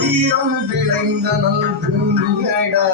வீரம் விளைந்த நல் பூமியடா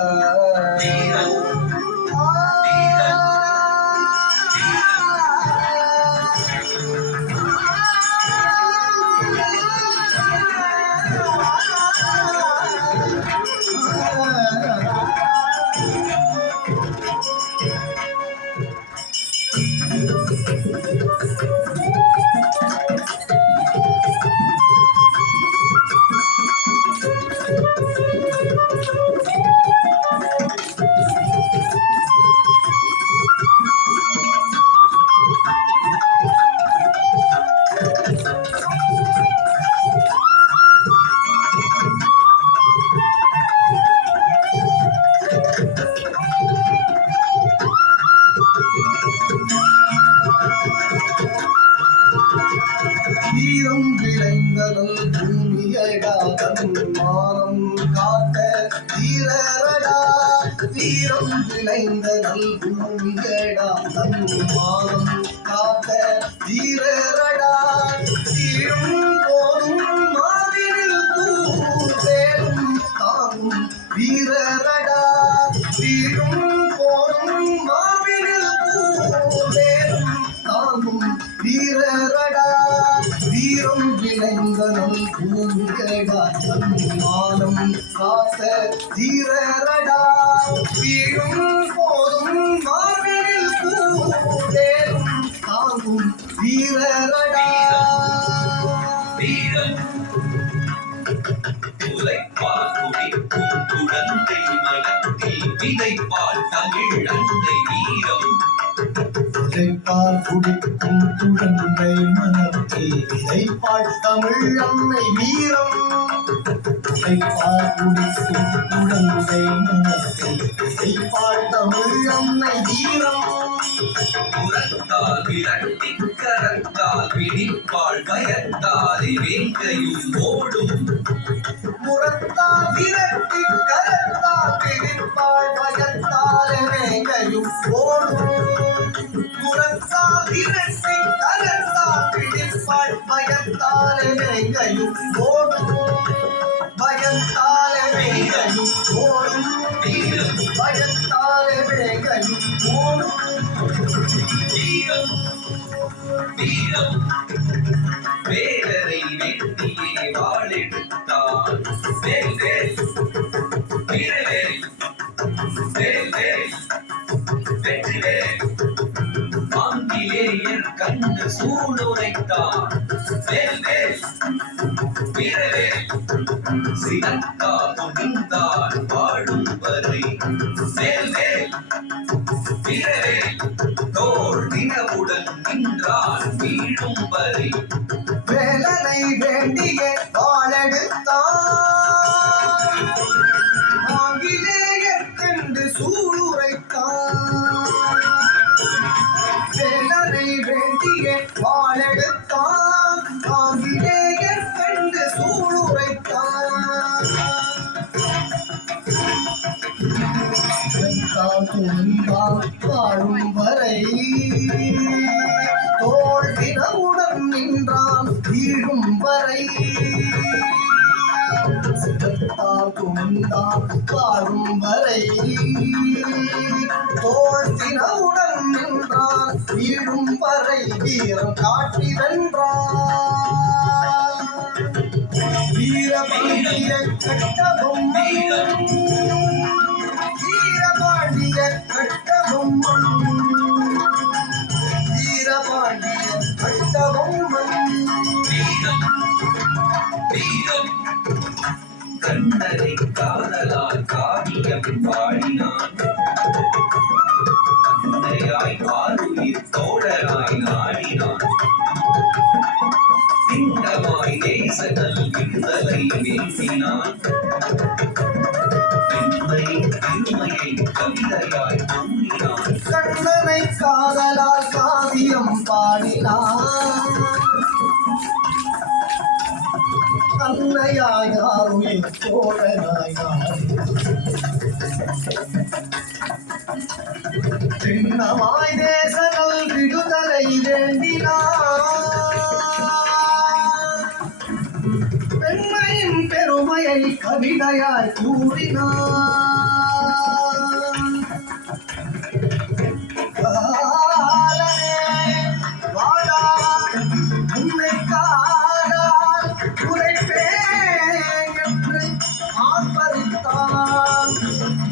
வீரம் விளைந்தனல் பூமியடா தன்மானம் காத்த வீரரடா வீரம் விளைந்தனல் பூமியடா தன்மானம் காத்த வீரரடா தீரும் போதும் மாவினில் பூவேலும் தாங்கும் வீரரடா தீரும் போதும் மாவினில் பூவேலும் தாங்கும் வீரரடா வீரம் விளைந்த நல் பூமியடா தன்மானம் காத்த வீரரடா வீழும் போதும் மார்பினில் பூவேலும் தாங்கும் வீரரடா வீரம் உழைப்பால் குடிக்கும் குழந்தை மனத்தில் விதைப்பால் தமிழ் அன்னை வீரம் உழைப்பால் குடிக்கும் குழந்தை மனத்தில் விதைப்பால் தமிழ் அன்னை வீரம் உழைப்பால் குடிக்கும் குழந்தை மனத்தில் விதைப்பால் தமிழ் அன்னை வீரம் புறத்தால் விரட்டி கரத்தால் பிடிப்பால் பயத்தாலே வேங்கையும் ஓடும் புறத்தால் விரட்டி கரத்தால் பிடிப்பால் பயத்தாலே வேங்கையும் ஓடும் புறத்தால் விரட்டி கரத்தால் பிடிப்பால் பயத்தாலே வேங்கையும் ஓடும் பயத்தாலே வேங்கையும் ஓடும் பயத்தாலே வேங்கையும் ஓடும் வீரம் வீரம் வேலரை வெட்டியே வாழெடுத்தால் வேல் வேல் வீரவேல் வேல் வேல் வெற்றி வேல் ஆங்கிலேயர் கண்டு சூளுரைத்தான் வேல் வேல் வீரவேல் சினத்தா துணிந்தான் வாழும் வரை வேல் வேல் வீரவேல் தோள் தினவுடன் நின்றான் வீழும் வரை வேலனை வேண்டிய வாழெடுத்தான் ஆங்கிலேயர் கண்டு சூளுரைத்தான் வேலனை வேண்டிய வாழெடுத்தான் ஆங்கிலேயர் கண்டு சூளுரைத்தான் வாழும் வரை தோள் தினவுடன் நின்றான் வீழும் வரை துணிந்தான் வாழும் வரை தோள் தினவுடன் நின்றான் வீழும் வரை வீரம் காட்டி வென்றான் வீர வீரபாண்டிய கட்டபொம்மன் வீரபாண்டிய கட்டபொம்மன் வீரபாண்டிய கட்டபொம்மன் கண்ணனை காதலால் காவியம் பாடினான் அன்னையாய் ஆருயிர் தோழராய் நாடினான் திண்டமாய் நேசனல் விடுதலை வேண்டினான் பெண்மை பெருமையை கவிதையாய் தூண்டினான் கண்ணனை காதலால் காவியம் பாடினான் அன்னையாய் ஆருயிர் தோழனாய் சின்னமாய் தேசங்கள் விடுதலை வேண்டினான் பெண்மையின் பெருமையை கவிதையாய் கூறினான் காலனே வாடா உன்னை காலால் உரைப்பேன் என்று ஆர்ப்பரித்தான்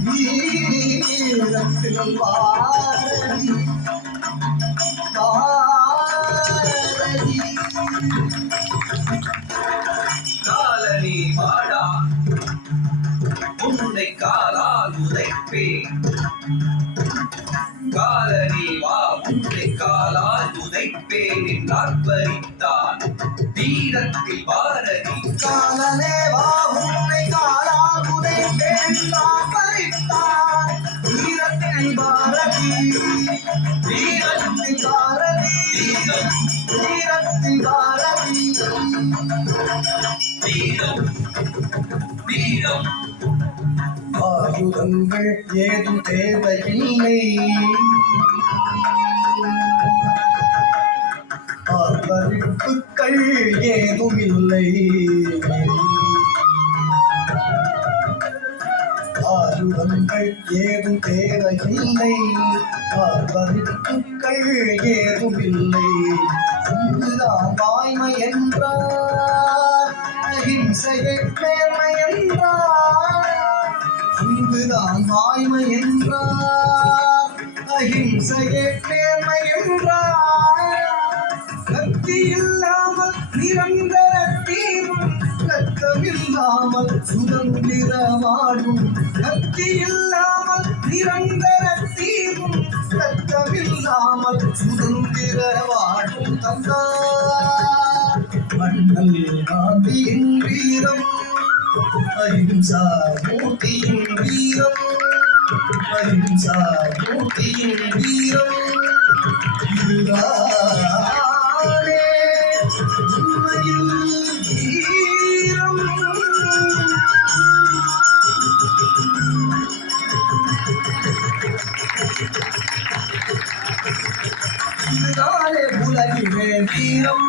வீரத்தில் பாரதி பாரதி காலனி வாடா உன்னை காலால் உதைப்பேன் காலனி வா உன்னை காலால் உதைப்பேன் என்று ஆர்ப்பரித்தான் வீரத்தில் பாரதி காலனே வா உன்னை காலால் உதைப்பேன் ஆர்ப்பரித்தான் வீரத்தில் பாரதி வீரத்தில் பாரதி வீரத்தில் பாரதி வீரம் வீரம் ஆயுதங்கள் ஏதும் தேவையில்லை ஆர்ப்பரிப்புக்கள் ஏதும் இல்லை ஆயுதங்கள் ஏதும் தேவையில்லை ஆர்ப்பரிப்புக்கள் ஏதும் இல்லை அங்குதான் வாய்மை என்றார் அகிம்சையை நேர்மை என்றார் அங்குதான் வாய்மை என்றார் அகிம்சையே நேர்மை என்றார் கத்தி இல்லாமல் நிரந்தர தீரும் ரத்தமில்லாமல் சுதந்திர வாழும் கத்தி இல்லாமல் நிரந்தர தீரும் ரத்தமில்லாமல் சுதந்திர வாழும் தந்தார் மன்னல் காந்தியின் வீரம் அஹிம்சா மூர்த்தியின் வீரம் அஹிம்சா மூர்த்தியின் வீரம் இதுதானே உண்மையில் வீரம் இதுதானே உலகிலே வீரம்